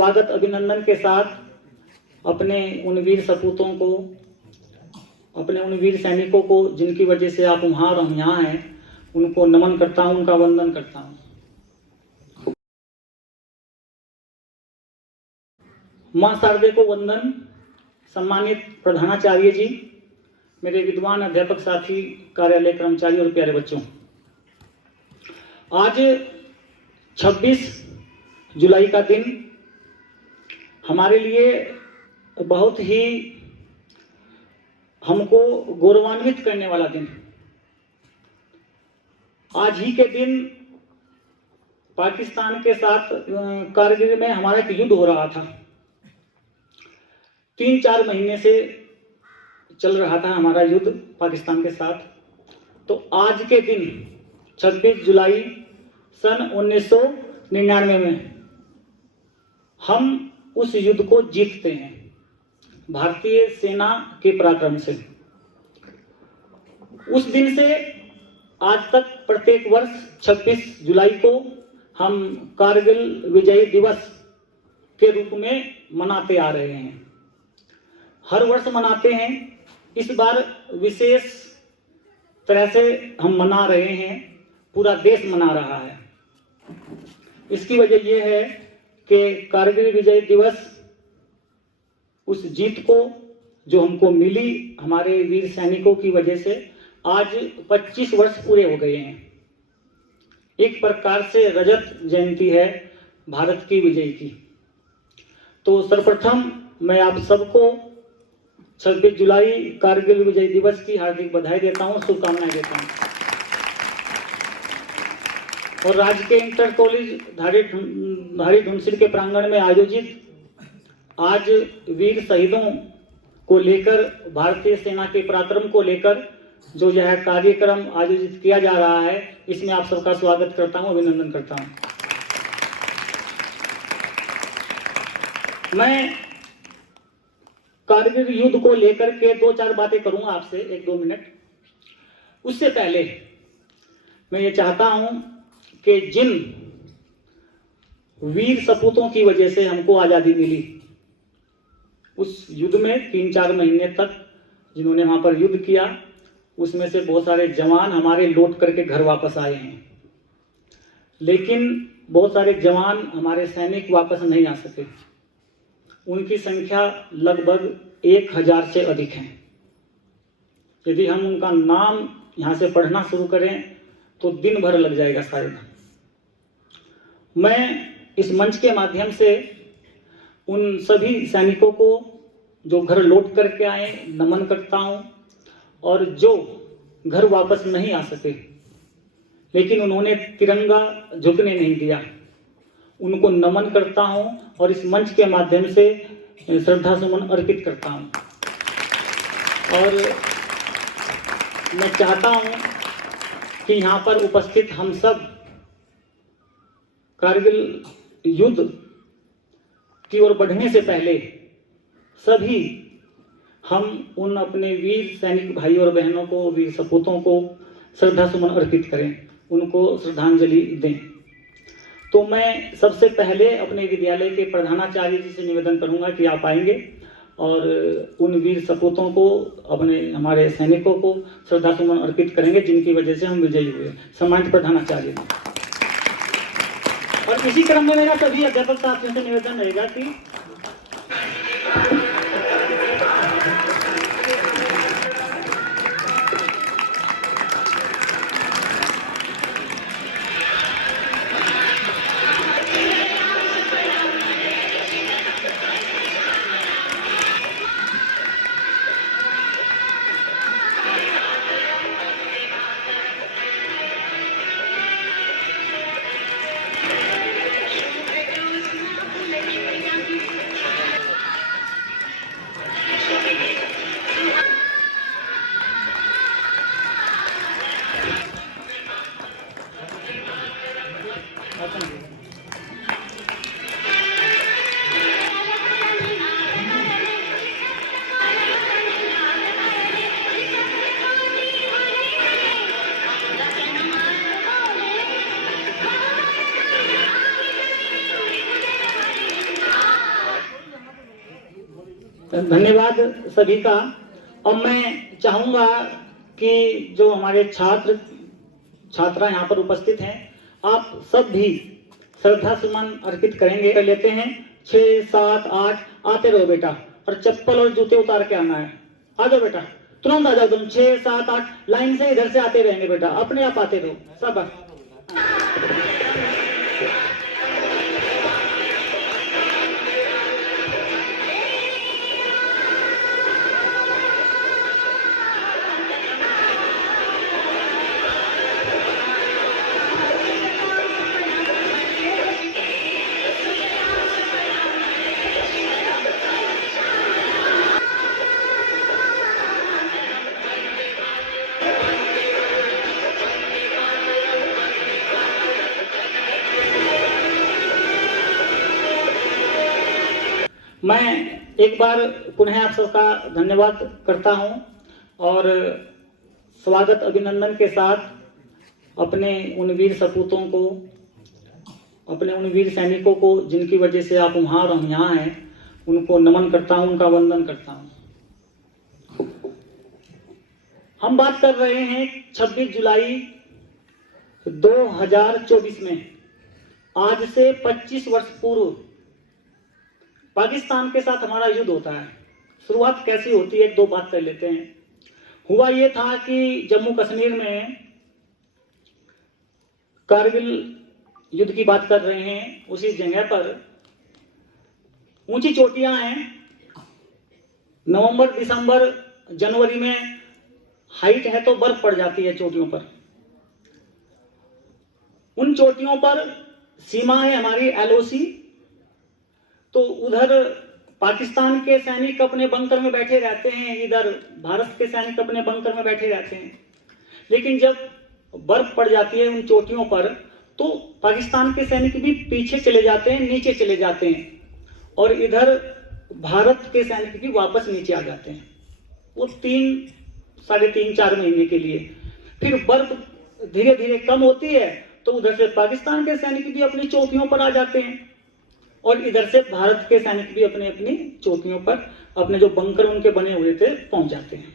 स्वागत अभिनंदन के साथ अपने उन वीर सपूतों को, अपने उन वीर सैनिकों को जिनकी वजह से आप वहाँ और हम यहाँ हैं, उनको नमन करता हूँ, उनका वंदन करता हूँ। माँ शारदे को वंदन। सम्मानित प्रधानाचार्य जी, मेरे विद्वान अध्यापक साथी, कार्यालय कर्मचारी और प्यारे बच्चों, आज 26 जुलाई का दिन हमारे लिए बहुत ही हमको गौरवान्वित करने वाला दिन। आज ही के दिन पाकिस्तान के साथ कारगिल में हमारा एक युद्ध हो रहा था। 3-4 महीने से चल रहा था हमारा युद्ध पाकिस्तान के साथ। तो आज के दिन 26 जुलाई सन 1999 में हम उस युद्ध को जीतते हैं भारतीय सेना के पराक्रम से। उस दिन से आज तक प्रत्येक वर्ष 26 जुलाई को हम कारगिल विजय दिवस के रूप में मनाते आ रहे हैं। हर वर्ष मनाते हैं। इस बार विशेष तरह से हम मना रहे हैं, पूरा देश मना रहा है। इसकी वजह यह है कि कारगिल विजय दिवस, उस जीत को जो हमको मिली हमारे वीर सैनिकों की वजह से, आज 25 वर्ष पूरे हो गए हैं। एक प्रकार से रजत जयंती है भारत की विजय की। तो सर्वप्रथम मैं आप सबको 26 जुलाई कारगिल विजय दिवस की हार्दिक बधाई देता हूं, शुभकामनाएं देता हूं। और राज्य के इंटर कॉलेज धारी धुनसिल के प्रांगण में आयोजित आज वीर शहीदों को लेकर, भारतीय सेना के पराक्रम को लेकर जो यह कार्यक्रम आयोजित किया जा रहा है, इसमें आप सबका स्वागत करता हूं, अभिनंदन करता हूं। मैं कारगिल युद्ध को लेकर के 2-4 बातें करूंगा आपसे, 1-2 मिनट। उससे पहले मैं ये चाहता हूं कि जिन वीर सपूतों की वजह से हमको आजादी मिली, उस युद्ध में 3-4 महीने तक जिन्होंने वहां पर युद्ध किया, उसमें से बहुत सारे जवान हमारे लौट करके घर वापस आए हैं। लेकिन बहुत सारे जवान हमारे सैनिक वापस नहीं आ सके। उनकी संख्या लगभग 1000 से अधिक है। यदि हम उनका नाम यहाँ से पढ़ना शुरू करें तो दिन भर लग जाएगा शायद। मैं इस मंच के माध्यम से उन सभी सैनिकों को जो घर लौट करके आए नमन करता हूं, और जो घर वापस नहीं आ सके लेकिन उन्होंने तिरंगा झुकने नहीं दिया, उनको नमन करता हूं और इस मंच के माध्यम से श्रद्धा सुमन अर्पित करता हूं। और मैं चाहता हूं कि यहाँ पर उपस्थित हम सब कारगिल युद्ध की ओर बढ़ने से पहले सभी हम उन अपने वीर सैनिक भाई और बहनों को, वीर सपूतों को श्रद्धा सुमन अर्पित करें, उनको श्रद्धांजलि दें। तो मैं सबसे पहले अपने विद्यालय के प्रधानाचार्य जी से निवेदन करूंगा कि आप आएंगे और उन वीर सपूतों को, अपने हमारे सैनिकों को श्रद्धा सुमन अर्पित करेंगे जिनकी वजह से हम विजयी हुए। सम्मानित प्रधानाचार्य जी। और इसी क्रम में मेरा सभी अध्यापक साथियों से निवेदन रहेगा कि धन्यवाद सभी का। अब मैं चाहूंगा कि जो हमारे छात्र छात्रा यहाँ पर उपस्थित हैं, आप सब भी श्रद्धा सुमन अर्पित करेंगे। कर लेते हैं 6, 7, 8, आते रहो बेटा, और चप्पल और जूते उतार के आना है। आ जाओ बेटा, तुरंत आ जाओ तुम। 6, 7, 8 लाइन से इधर से आते रहेंगे बेटा, अपने आप आते रहो सब। मैं एक बार पुनः आप सबका धन्यवाद करता हूं और स्वागत अभिनंदन के साथ अपने उन वीर सपूतों को, अपने उन वीर सैनिकों को जिनकी वजह से आप वहां और हम यहाँ हैं, उनको नमन करता हूं, उनका वंदन करता हूं। हम बात कर रहे हैं 26 जुलाई 2024 में, आज से 25 वर्ष पूर्व पाकिस्तान के साथ हमारा युद्ध होता है। शुरुआत कैसी होती है, एक दो बात कर लेते हैं। हुआ ये था कि जम्मू कश्मीर में कारगिल युद्ध की बात कर रहे हैं, उसी जगह पर ऊंची चोटियां हैं। नवंबर, दिसंबर, जनवरी में हाइट है तो बर्फ पड़ जाती है चोटियों पर। उन चोटियों पर सीमा है हमारी एलओसी। तो उधर पाकिस्तान के सैनिक अपने बंकर में बैठे रहते हैं, इधर भारत के सैनिक अपने बंकर में बैठे रहते हैं। लेकिन जब बर्फ पड़ जाती है उन चोटियों पर, तो पाकिस्तान के सैनिक भी पीछे चले जाते हैं, नीचे चले जाते हैं, और इधर भारत के सैनिक भी वापस नीचे आ जाते हैं। वो 3, 3.5, 4 महीने के लिए। फिर बर्फ धीरे धीरे कम होती है, तो उधर से पाकिस्तान के सैनिक भी अपनी चौकियों पर आ जाते हैं, और इधर से भारत के सैनिक भी अपने अपनी चौकियों पर, अपने जो बंकर उनके बने हुए थे, पहुंच जाते हैं।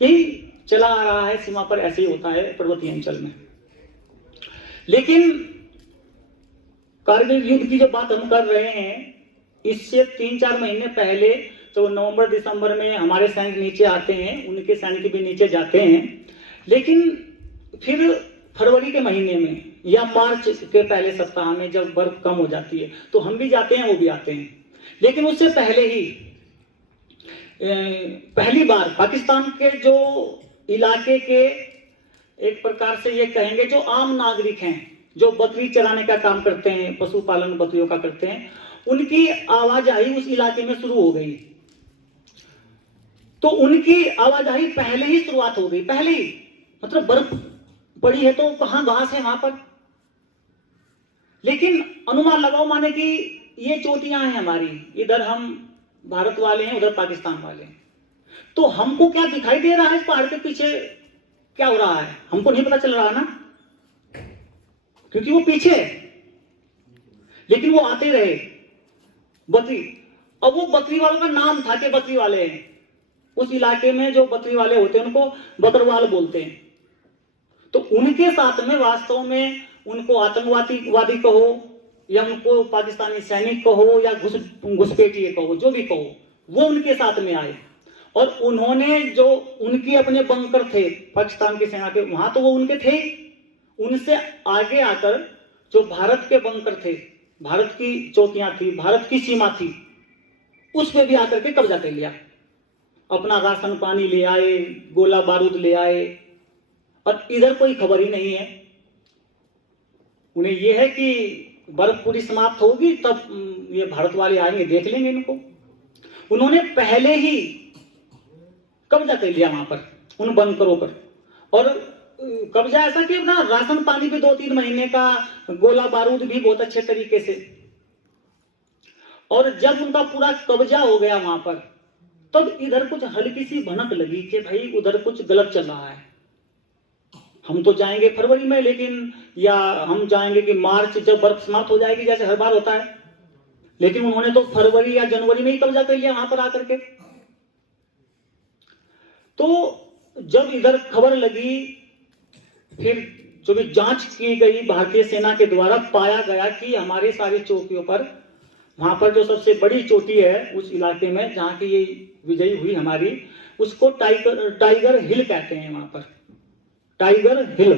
यही चला आ रहा है, सीमा पर ऐसे ही होता है पर्वतीय अंचल में। लेकिन कारगिल युद्ध की जो बात हम कर रहे हैं, इससे 3-4 महीने पहले तो नवंबर दिसंबर में हमारे सैनिक नीचे आते हैं, उनके सैनिक भी नीचे जाते हैं। लेकिन फिर फरवरी के महीने में या मार्च के पहले सप्ताह में जब बर्फ कम हो जाती है, तो हम भी जाते हैं, वो भी आते हैं। लेकिन उससे पहले ही पहली बार पाकिस्तान के जो इलाके के, एक प्रकार से ये कहेंगे, जो आम नागरिक हैं, जो बकरी चराने का काम करते हैं, पशुपालन बकरियों का करते हैं, उनकी आवाजाही उस इलाके में शुरू हो गई। तो उनकी आवाजाही पहले ही शुरुआत हो गई, पहले ही, मतलब बर्फ पड़ी है तो कहां घास है वहां पर। लेकिन अनुमान लगाओ, माने कि ये चोटियां हैं हमारी, इधर हम भारत वाले हैं, उधर पाकिस्तान वाले हैं, तो हमको क्या दिखाई दे रहा है इस पहाड़ के पीछे क्या हो रहा है, हमको नहीं पता चल रहा ना, क्योंकि वो पीछे है। लेकिन वो आते रहे बकरी। अब वो बकरी वालों का नाम था कि बकरी वाले हैं। उस इलाके में जो बकरी वाले होते हैं उनको बकरवाल बोलते हैं। तो उनके साथ में वास्तव में उनको आतंकवादी कहो, या उनको पाकिस्तानी सैनिक कहो, या घुसपैठिए कहो, जो भी कहो, वो उनके साथ में आए। और उन्होंने जो उनके अपने बंकर थे पाकिस्तान की सेना के, वहां तो वो उनके थे, उनसे आगे आकर जो भारत के बंकर थे, भारत की चौकियां थी, भारत की सीमा थी, उस पे भी आकर के कब्जा कर लिया। अपना राशन पानी ले आए, गोला बारूद ले आए, और इधर कोई खबर ही नहीं है। उन्हें यह है कि बर्फ पूरी समाप्त होगी तब ये भारत वाले आएंगे, देख लेंगे इनको। उन्होंने पहले ही कब्जा कर लिया वहां पर, उन बंकरों पर। और कब्जा ऐसा कि अपना राशन पानी भी 2-3 महीने का, गोला बारूद भी बहुत अच्छे तरीके से। और जब उनका पूरा कब्जा हो गया वहां पर, तब इधर कुछ हल्की सी भनक लगी कि भाई उधर कुछ गलत चल रहा है। हम तो जाएंगे फरवरी में, लेकिन या हम जाएंगे कि मार्च, जब बर्फ समाप्त हो जाएगी, जैसे हर बार होता है। लेकिन उन्होंने तो फरवरी या जनवरी में ही कब्जा कर लिया वहां पर आकर के। तो जब इधर खबर लगी, फिर जो भी जांच की गई भारतीय सेना के द्वारा, पाया गया कि हमारे सारी चौकियों पर, वहां पर जो सबसे बड़ी चोटी है उस इलाके में जहां की ये विजयी हुई हमारी, उसको टाइगर हिल कहते हैं। वहां पर टाइगर हिल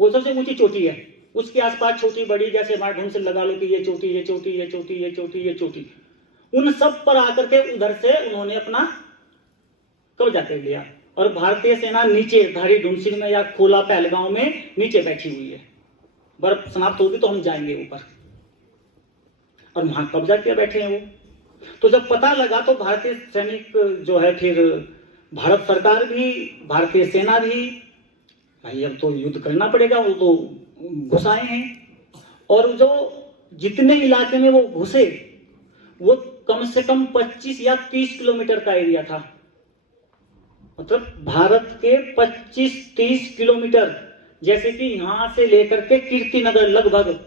वो सबसे ऊंची चोटी है। उसके आसपास छोटी बड़ी, जैसे हमारे ढंग से लगा लो कि ये चोटी, ये चोटी, ये चोटी, ये चोटी, ये चोटी, उन सब पर आकर के उधर से उन्होंने अपना कब्जा कर लिया। और भारतीय सेना नीचे धारी ढूंढसिंग में या खोला पहलगांव में नीचे बैठी हुई है। बर्फ समाप्त होगी तो हम जाएंगे ऊपर, और वहां कब्जा किया बैठे हैं वो। तो जब पता लगा तो भारतीय सैनिक जो है, फिर भारत सरकार भी, भारतीय सेना भी, भाई अब तो युद्ध करना पड़ेगा, वो तो घुसाए हैं। और जो जितने इलाके में वो घुसे वो कम से कम 25 या 30 किलोमीटर का एरिया था। मतलब भारत के 25-30 किलोमीटर, जैसे कि यहां से लेकर के कीर्तिनगर, लगभग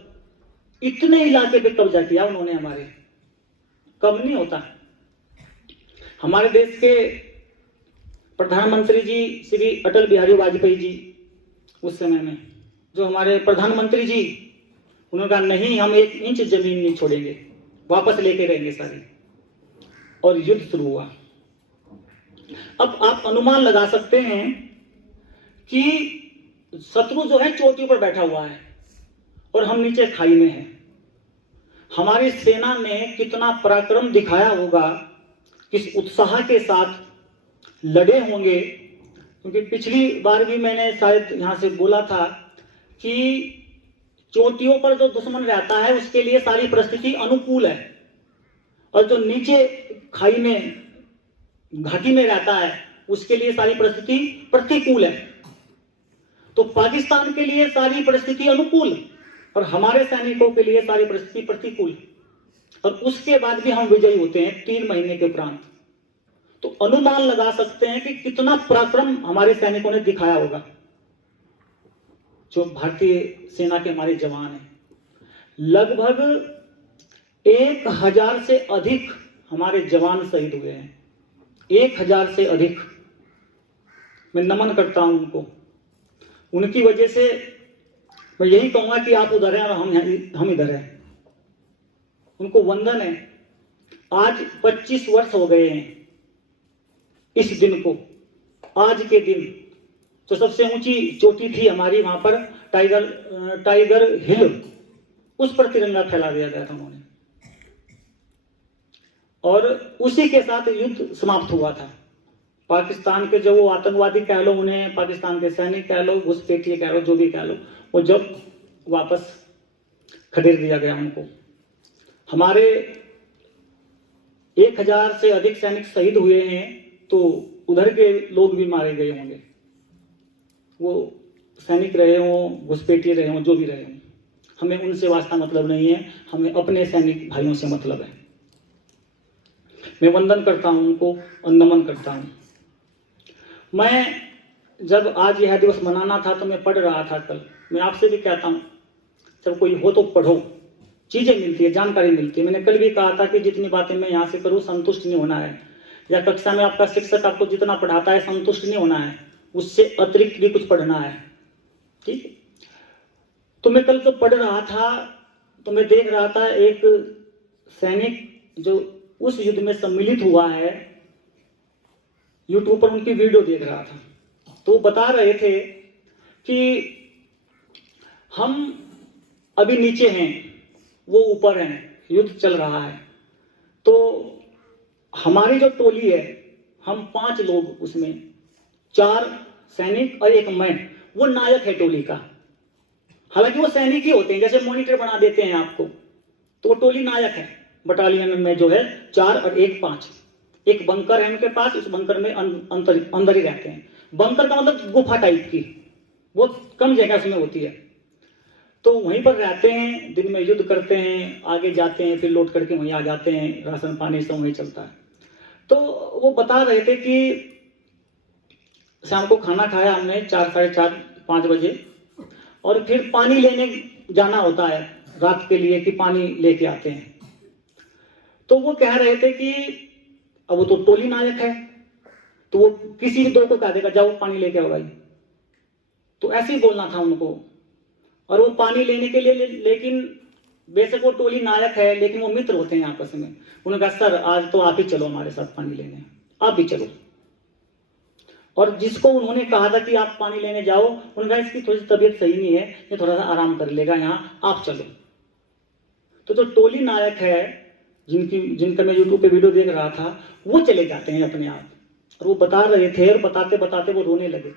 इतने इलाके पे कब्जा किया उन्होंने हमारे। कम नहीं होता। हमारे देश के प्रधानमंत्री जी श्री अटल बिहारी वाजपेयी जी, उस समय में जो हमारे प्रधानमंत्री जी, उन्होंने कहा नहीं, हम 1 इंच जमीन नहीं छोड़ेंगे, वापस लेके रहेंगे सारी। और युद्ध शुरू हुआ। अब आप अनुमान लगा सकते हैं कि शत्रु जो है चोटी पर बैठा हुआ है और हम नीचे खाई में हैं। हमारी सेना ने कितना पराक्रम दिखाया होगा, किस उत्साह के साथ लड़े होंगे। क्योंकि पिछली बार भी मैंने शायद यहां से बोला था कि चोटियों पर जो दुश्मन रहता है उसके लिए सारी परिस्थिति अनुकूल है, और जो नीचे खाई में, घाटी में रहता है उसके लिए सारी परिस्थिति प्रतिकूल है। तो पाकिस्तान के लिए सारी परिस्थिति अनुकूल और हमारे सैनिकों के लिए सारी परिस्थिति प्रतिकूल, और उसके बाद भी हम विजयी होते हैं 3 महीने के उपरांत। तो अनुमान लगा सकते हैं कि कितना पराक्रम हमारे सैनिकों ने दिखाया होगा। जो भारतीय सेना के हमारे जवान हैं, लगभग 1000 से अधिक हमारे जवान शहीद हुए हैं। 1000 से अधिक। मैं नमन करता हूं उनको। उनकी वजह से मैं यही कहूंगा कि आप उधर हैं और हम इधर हैं। उनको वंदन है। आज 25 वर्ष हो गए हैं इस दिन को। आज के दिन तो सबसे ऊंची चोटी थी हमारी, वहां पर टाइगर हिल, उस पर तिरंगा फैला दिया गया था उन्होंने, और उसी के साथ युद्ध समाप्त हुआ था। पाकिस्तान के जो वो आतंकवादी कह लो, उन्हें पाकिस्तान के सैनिक कह लो, घुसपैठिए कह लो, जो भी कह लो, वो जब वापस खदेड़ दिया गया उनको। हमारे 1000 से अधिक सैनिक शहीद हुए हैं, तो उधर के लोग भी मारे गए होंगे, वो सैनिक रहे हों, घुसपैठिए रहे हों, जो भी रहे हों। हमें उनसे वास्ता मतलब नहीं है, हमें अपने सैनिक भाइयों से मतलब है। मैं वंदन करता हूं उनको और नमन करता हूं। मैं जब आज यह दिवस मनाना था तो मैं पढ़ रहा था कल। मैं आपसे भी कहता हूं, जब कोई हो तो पढ़ो, चीजें मिलती है, जानकारी मिलती है। मैंने कल भी कहा था कि जितनी बातें मैं यहाँ से करूँ, संतुष्ट नहीं होना है, या कक्षा में आपका शिक्षक आपको जितना पढ़ाता है संतुष्ट नहीं होना है, उससे अतिरिक्त भी कुछ पढ़ना है। ठीक है। तो मैं कल जो पढ़ रहा था तो मैं देख रहा था एक सैनिक जो उस युद्ध में सम्मिलित हुआ है, यूट्यूब पर उनकी वीडियो देख रहा था। तो वो बता रहे थे कि हम अभी नीचे हैं, वो ऊपर हैं, युद्ध चल रहा है। तो हमारी जो टोली है, हम 5 लोग, उसमें 4 सैनिक और एक मैं, वो नायक है टोली का। हालांकि वो सैनिक ही होते हैं, जैसे मॉनिटर बना देते हैं आपको, तो वो टोली नायक है। बटालियन में जो है 4 और 1 5। एक बंकर है उनके पास, उस बंकर में अंदर ही रहते हैं। बंकर का मतलब गुफा टाइप की, बहुत कम जगह उसमें होती है। तो वहीं पर रहते हैं, दिन में युद्ध करते हैं, आगे जाते हैं, फिर लौट करके वहीं आ जाते हैं, राशन पानी सब वहीं चलता है। तो वो बता रहे थे कि शाम को खाना खाया हमने 4, साढ़े 4, 5 बजे, और फिर पानी लेने जाना होता है रात के लिए कि पानी लेके आते हैं। तो वो कह रहे थे कि अब वो तो टोली नायक है, तो वो किसी भी दो को कह देगा जाओ पानी लेके आओ भाई, तो ऐसे ही बोलना था उनको। और वो पानी लेने के लिए लेकिन बेशक वो टोली नायक है लेकिन वो मित्र होते हैं आपस में। उन्होंने कहा सर आज तो आप ही चलो हमारे साथ पानी लेने, आप भी चलो। और जिसको उन्होंने कहा था कि आप पानी लेने जाओ, उन्होंने कहा इसकी थोड़ी सी तबीयत सही नहीं है, ये थोड़ा सा आराम कर लेगा यहाँ, आप चलो। तो जो टोली नायक है जिनका मैं यूट्यूब पे वीडियो देख रहा था, वो चले जाते हैं अपने आप। और वो बता रहे थे और बताते बताते वो रोने लगे,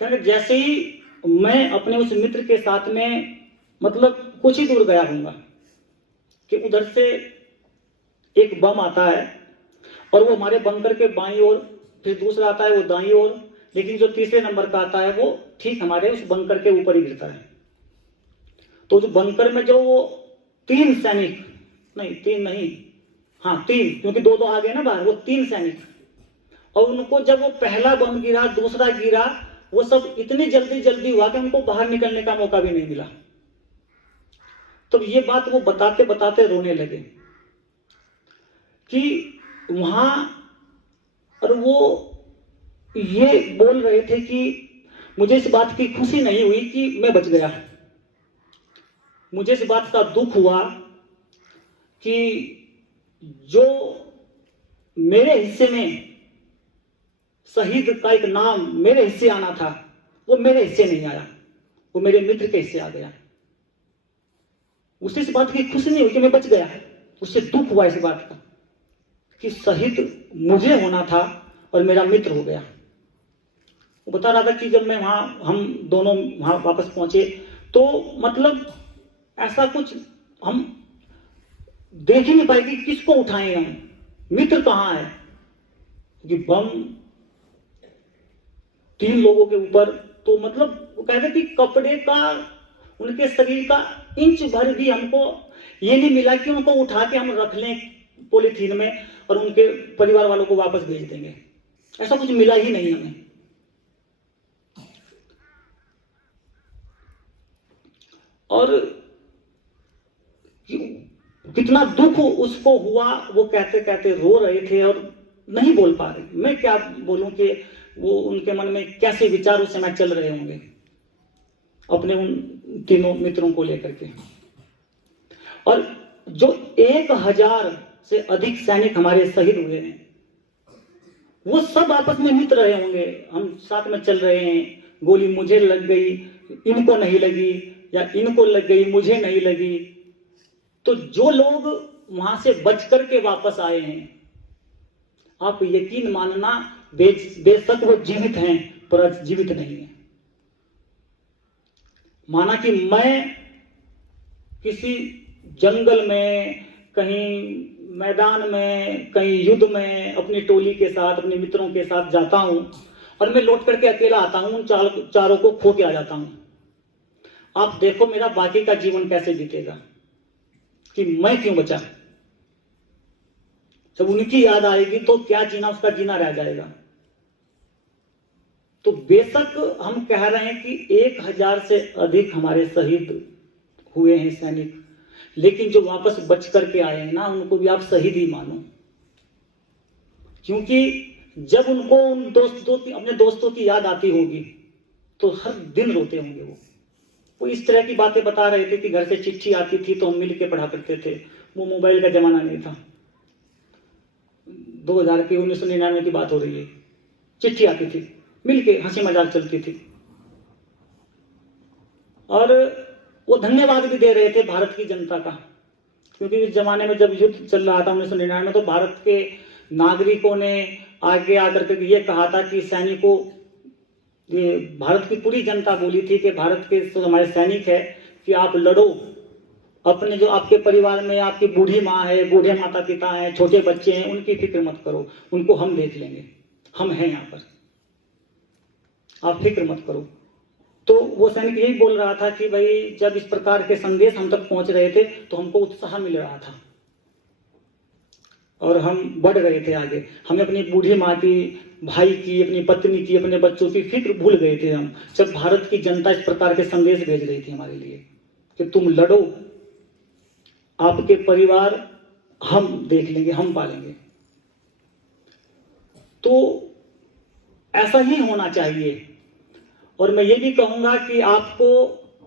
क्योंकि जैसे ही मैं अपने उस मित्र के साथ में मतलब कुछ ही दूर गया हूँगा कि उधर से एक बम आता है और वो हमारे बंकर के बाईं ओर, फिर दूसरा आता है वो दाईं ओर, लेकिन जो तीसरे नंबर का आता है वो ठीक हमारे उस बंकर के ऊपर ही गिरता है। तो जो बंकर में जो वो 3 सैनिक, नहीं 3 नहीं, हाँ 3, क्योंकि 2 आ गए ना बाहर, वो 3 सैनिक, और उनको जब वो पहला बम गिरा, दूसरा गिरा, वो सब इतनी जल्दी हुआ कि उनको बाहर निकलने का मौका भी नहीं मिला। तो ये बात वो बताते बताते रोने लगे कि वहां, और वो ये बोल रहे थे कि मुझे इस बात की खुशी नहीं हुई कि मैं बच गया, मुझे इस बात का दुख हुआ कि जो मेरे हिस्से में शहीद का एक नाम मेरे हिस्से आना था, वो मेरे हिस्से नहीं आया, वो मेरे मित्र के हिस्से आ गया। उसे इस बात की खुशी नहीं हुई कि मैं बच गया, उससे दुख हुआ इस बात का कि शहीद मुझे होना था और मेरा मित्र हो गया। वो बता रहा था कि जब मैं वहां, हम दोनों वहां वापस पहुंचे तो मतलब ऐसा कुछ हम देख ही नहीं पाए कि किसको उठाएं हम, मित्र कहां है, कि बम 3 लोगों के ऊपर। तो मतलब वो कहते कि कपड़े का, उनके शरीर का इंच भर भी हमको ये नहीं मिला कि उनको उठा के हम रख लें पॉलीथीन में और उनके परिवार वालों को वापस भेज देंगे, ऐसा कुछ मिला ही नहीं हमें। और कितना दुख उसको हुआ, वो कहते कहते रो रहे थे और नहीं बोल पा रहे। मैं क्या बोलूं कि वो उनके मन में कैसे विचार उस समय चल रहे होंगे अपने उन तीनों मित्रों को लेकर के। और जो 1000 से अधिक सैनिक हमारे शहीद हुए हैं, वो सब आपस में मित्र रहे होंगे, हम साथ में चल रहे हैं, गोली मुझे लग गई, इनको नहीं लगी, या इनको लग गई मुझे नहीं लगी। तो जो लोग वहां से बच करके वापस आए हैं, आप यकीन मानना बेशक वो जीवित हैं पर जीवित नहीं है। माना कि मैं किसी जंगल में, कहीं मैदान में, कहीं युद्ध में अपनी टोली के साथ, अपने मित्रों के साथ जाता हूं और मैं लौट करके अकेला आता हूं, उन चारों को खो के आ जाता हूं। आप देखो मेरा बाकी का जीवन कैसे बीतेगा कि मैं क्यों बचा। जब उनकी याद आएगी तो क्या जीना, उसका जीना रह जाएगा। तो बेशक हम कह रहे हैं कि 1000 से अधिक हमारे शहीद हुए हैं सैनिक, लेकिन जो वापस बच करके आए हैं ना, उनको भी आप शहीद ही मानो, क्योंकि जब उनको उन अपने दोस्तों की याद आती होगी तो हर दिन रोते होंगे। वो इस तरह की बातें बता रहे थे कि घर से चिट्ठी आती थी तो हम मिल के पढ़ा करते थे, वो मोबाइल का जमाना नहीं था, 2000 की 1999 की बात हो रही है, चिट्ठी आती थी, मिलके हंसी मजाक चलती थी। और वो धन्यवाद भी दे रहे थे भारत की जनता का, क्योंकि इस जमाने में जब युद्ध चल रहा था 1999 में, तो भारत के नागरिकों ने आगे आकर के ये कहा था कि सैनिकों, ये भारत की पूरी जनता बोली थी कि भारत के जो हमारे सैनिक है कि आप लड़ो, अपने जो आपके परिवार में आपकी बूढ़ी माँ है, बूढ़े माता पिता हैं, छोटे बच्चे हैं, उनकी फिक्र मत करो, उनको हम देख लेंगे, हम हैं यहाँ पर, आप फिक्र मत करो। तो वो सैनिक यही बोल रहा था कि भाई जब इस प्रकार के संदेश हम तक पहुंच रहे थे तो हमको उत्साह मिल रहा था और हम बढ़ रहे थे आगे। हमें अपनी बूढ़ी माँ की, भाई की, अपनी पत्नी की, अपने बच्चों की फिक्र भूल गए थे हम, जब भारत की जनता इस प्रकार के संदेश भेज रही थी हमारे लिए कि तुम लड़ो, आपके परिवार, हम देख लेंगे, हम पालेंगे। तो ऐसा ही होना चाहिए। और मैं ये भी कहूँगा कि आपको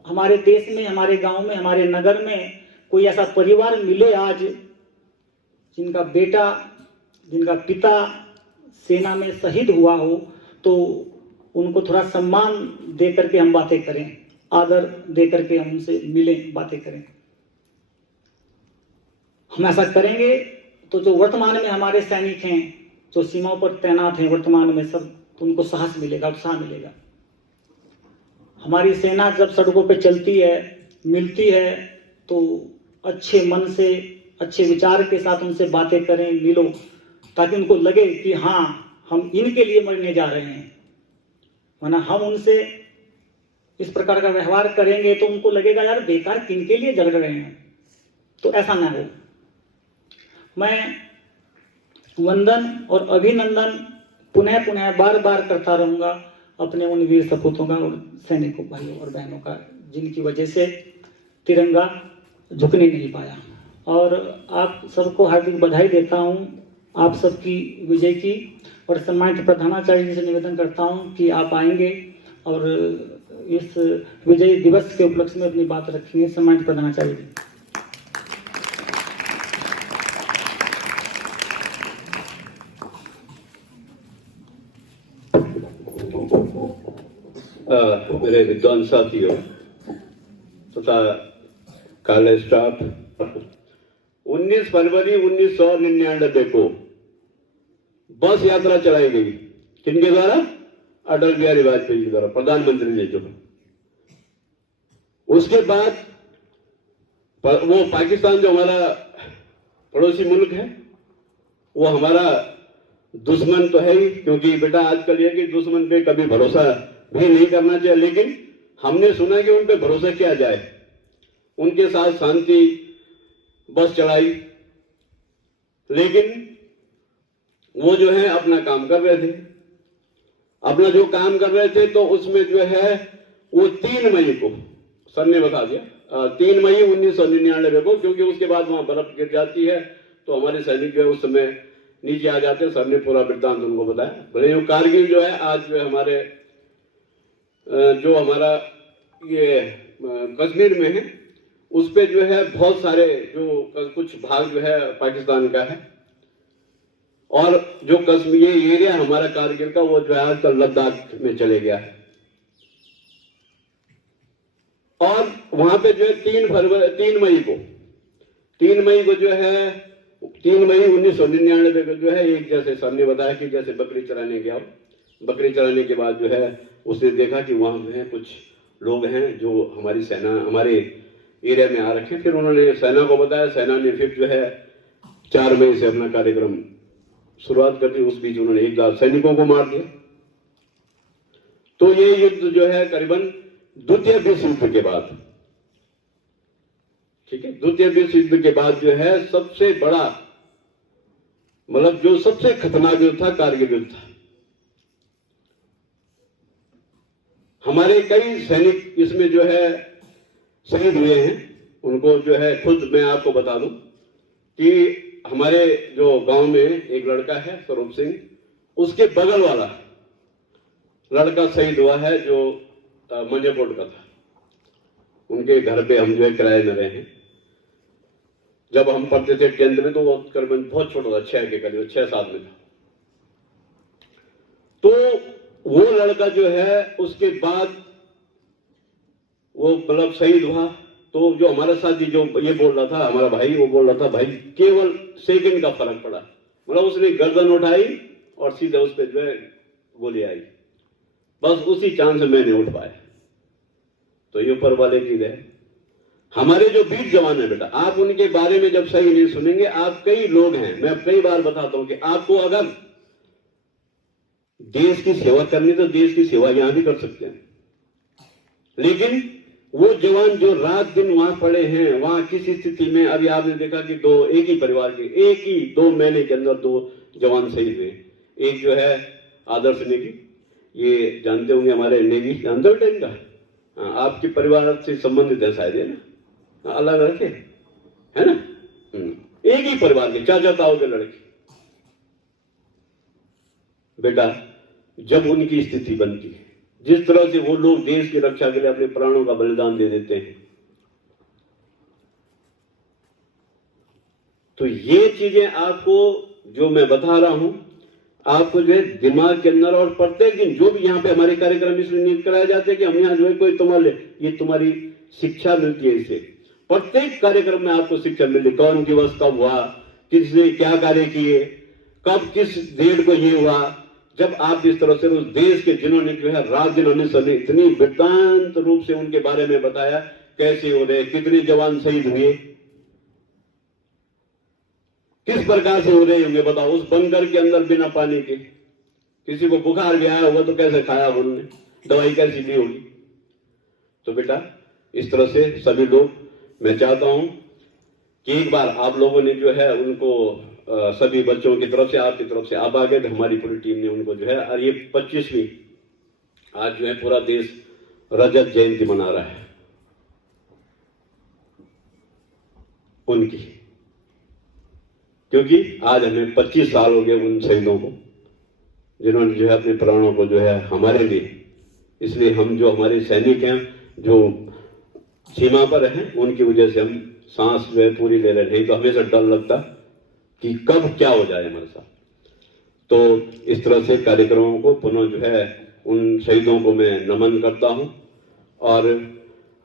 हमारे देश में, हमारे गांव में, हमारे नगर में कोई ऐसा परिवार मिले आज जिनका बेटा, जिनका पिता सेना में शहीद हुआ हो, तो उनको थोड़ा सम्मान दे करके हम बातें करें, आदर दे करके हम उनसे मिलें, बातें करें। हम ऐसा करेंगे तो जो वर्तमान में हमारे सैनिक हैं, जो सीमाओं पर तैनात हैं वर्तमान में, सब तो उनको साहस मिलेगा, उत्साह मिलेगा। हमारी सेना जब सड़कों पे चलती है, मिलती है, तो अच्छे मन से, अच्छे विचार के साथ उनसे बातें करें, मिलो, ताकि उनको लगे कि हाँ, हम इनके लिए मरने जा रहे हैं। वरना हम उनसे इस प्रकार का व्यवहार करेंगे तो उनको लगेगा यार बेकार किनके लिए झगड़ रहे हैं। तो ऐसा ना हो। मैं वंदन और अभिनंदन पुनः पुनः बार बार करता रहूंगा अपने उन वीर सपूतों का और सैनिकों भाइयों और बहनों का, जिनकी वजह से तिरंगा झुकने नहीं पाया। और आप सबको हार्दिक बधाई देता हूं आप सबकी विजय की। और सम्मानित प्रधानाचार्य जी से निवेदन करता हूं कि आप आएंगे और इस विजय दिवस के उपलक्ष्य में अपनी बात रखेंगे। सम्मानित प्रधानाचार्य जी। मेरे विद्वान साथियों तथा कॉलेज स्टाफ, 19 फरवरी 1999 को बस यात्रा चलाई गई। किनके द्वारा? अटल बिहारी वाजपेयी के द्वारा, प्रधानमंत्री जी जो। उसके बाद वो पाकिस्तान जो हमारा पड़ोसी मुल्क है, वो हमारा दुश्मन तो है ही, क्योंकि बेटा आजकल ये कि दुश्मन पे कभी भरोसा भी नहीं करना चाहिए, लेकिन हमने सुना कि उन पे भरोसा किया जाए। उनके साथ शांति बस चलाई, लेकिन वो जो है अपना काम कर रहे थे। अपना जो काम कर रहे थे तो उसमें जो है वो 3 मई को, सर ने बता दिया, 3 मई 1999 को, क्योंकि उसके बाद वहां बर्फ गिर जाती है तो हमारे सैनिक जो है उस समय नीचे आ जाते हैं। सर ने पूरा वृत्तांत उनको बताया। भले वो कारगिल जो है आज जो है हमारे जो हमारा ये कश्मीर में है, उस पे जो है बहुत सारे जो कुछ भाग जो है पाकिस्तान का है, और जो कश्मीर ये एरिया हमारा कारगिल का, वो जो है आजकल लद्दाख में चले गया है। और वहां पे जो है 3 मई को जो है 3 मई 1999 को जो है, एक जैसे सर ने बताया कि जैसे बकरी चराने गया, बकरी चराने के बाद जो है उसने देखा कि वहां जो है कुछ लोग हैं जो हमारी सेना हमारे एरिया में आ रखे। फिर उन्होंने सेना को बताया, सेना ने फिर जो है 4 मई से अपना कार्यक्रम शुरुआत कर दी। उस बीच उन्होंने 1,000 सैनिकों को मार दिया। तो ये युद्ध जो है करीबन द्वितीय विश्व युद्ध के बाद, ठीक है, द्वितीय विश्व युद्ध के बाद जो है सबसे बड़ा, मतलब जो सबसे खतरनाक युद्ध था, कारगिल युद्ध था। हमारे कई सैनिक इसमें जो है शहीद हुए हैं। उनको जो है खुद मैं आपको बता दूं कि हमारे जो गांव में एक लड़का है स्वरूप सिंह, उसके बगल वाला लड़का शहीद हुआ है जो मंजेकोट का था। उनके घर पे हम जो है किराए में रहे हैं। जब हम पढ़ते थे 10th में तो वो करीबन बहुत छोटा था, 6 के करीब 6-7 में था। तो वो लड़का जो है उसके बाद वो मतलब शहीद हुआ। तो जो हमारा साथी जो ये बोल रहा था, हमारा भाई, वो बोल रहा था भाई केवल सेकंड का फर्क पड़ा, मतलब उसने गर्दन उठाई और सीधे उस पर जो है गोली आई, बस उसी चांद से मैं नहीं उठ पाया। तो ये ऊपर वाले की है। हमारे जो वीर जवान है बेटा, आप उनके बारे में जब सही नहीं सुनेंगे, आप कई लोग हैं, मैं कई बार बताता हूं कि आपको अगर देश की सेवा करनी तो देश की सेवा यहां भी कर सकते हैं, लेकिन वो जवान जो रात दिन वहां पड़े हैं, वहां किसी स्थिति में, अभी आपने देखा कि एक ही परिवार के एक ही 2 महीने के अंदर 2 जवान शहीद हुए। एक जो है आदर्श नेगी, ये जानते होंगे हमारे नेगी, जानते हो टाइम का, आपके परिवार से संबंधित है शायद, है ना, अलग रखे है ना। एक ही परिवार के चाचा ताऊ के लड़के। बेटा, जब उनकी स्थिति बनती है, जिस तरह से वो लोग देश की रक्षा के लिए अपने प्राणों का बलिदान दे देते हैं, तो ये चीजें आपको जो मैं बता रहा हूं, आपको जो है दिमाग के अंदर, और प्रत्येक दिन जो भी यहाँ पे हमारे कार्यक्रम इसलिए नियुक्त कराए जाते हैं कि हम यहाँ जो है कोई तुम्हारे, ये तुम्हारी शिक्षा मिलती है। इसे प्रत्येक कार्यक्रम में आपको शिक्षा मिलती है, कौन दिवस कब हुआ, किसने क्या कार्य किए, कब किस डेट को ये हुआ। जब आप इस तरह से उस देश के जिन्होंने जो है रात दिन हमें सभी इतनी वृत्तांत रूप से उनके बारे में बताया, कैसे हो रहे, कितने जवान शहीद हुए, किस प्रकार से हो रहे होंगे, बताओ। उस बंकर के अंदर बिना पानी के, किसी को बुखार भी आया होगा तो कैसे खाया उन्होंने, दवाई कैसी ली होगी। तो बेटा, इस तरह से सभी लोग, मैं चाहता हूं कि एक बार आप लोगों ने जो है उनको सभी बच्चों की तरफ से, आपकी तरफ से, आप आ गए, हमारी पूरी टीम ने उनको जो है, और ये 25वीं आज जो है पूरा देश रजत जयंती मना रहा है उनकी, क्योंकि आज हमें 25 साल हो गए उन शहीदों को, जिन्होंने जो है अपने प्राणों को जो है हमारे लिए, इसलिए हम जो हमारे सैनिक हैं जो सीमा पर हैं, उनकी वजह से हम सांस जो है पूरी ले रहे, नहीं तो हमेशा डर लगता कि कब क्या हो जाए हमारे साथ। तो इस तरह से कार्यक्रमों को पुनः जो है उन शहीदों को मैं नमन करता हूं, और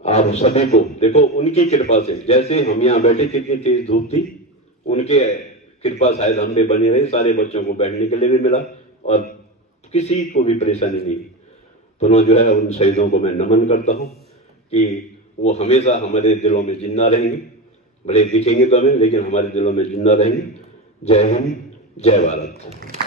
आप सभी को देखो उनकी कृपा से, जैसे हम यहाँ बैठे कितनी तेज धूप थी, उनके कृपा शायद हम पे बनी रही, सारे बच्चों को बैठने के लिए भी मिला और किसी को भी परेशानी नहीं। पुनः जो है उन शहीदों को मैं नमन करता हूं कि वो हमेशा हमारे दिलों में जिंदा रहेंगे, भले दिखेंगे तो हमें, लेकिन हमारे दिलों में जिंदा रहेंगे। जय हिंद, जय भारत।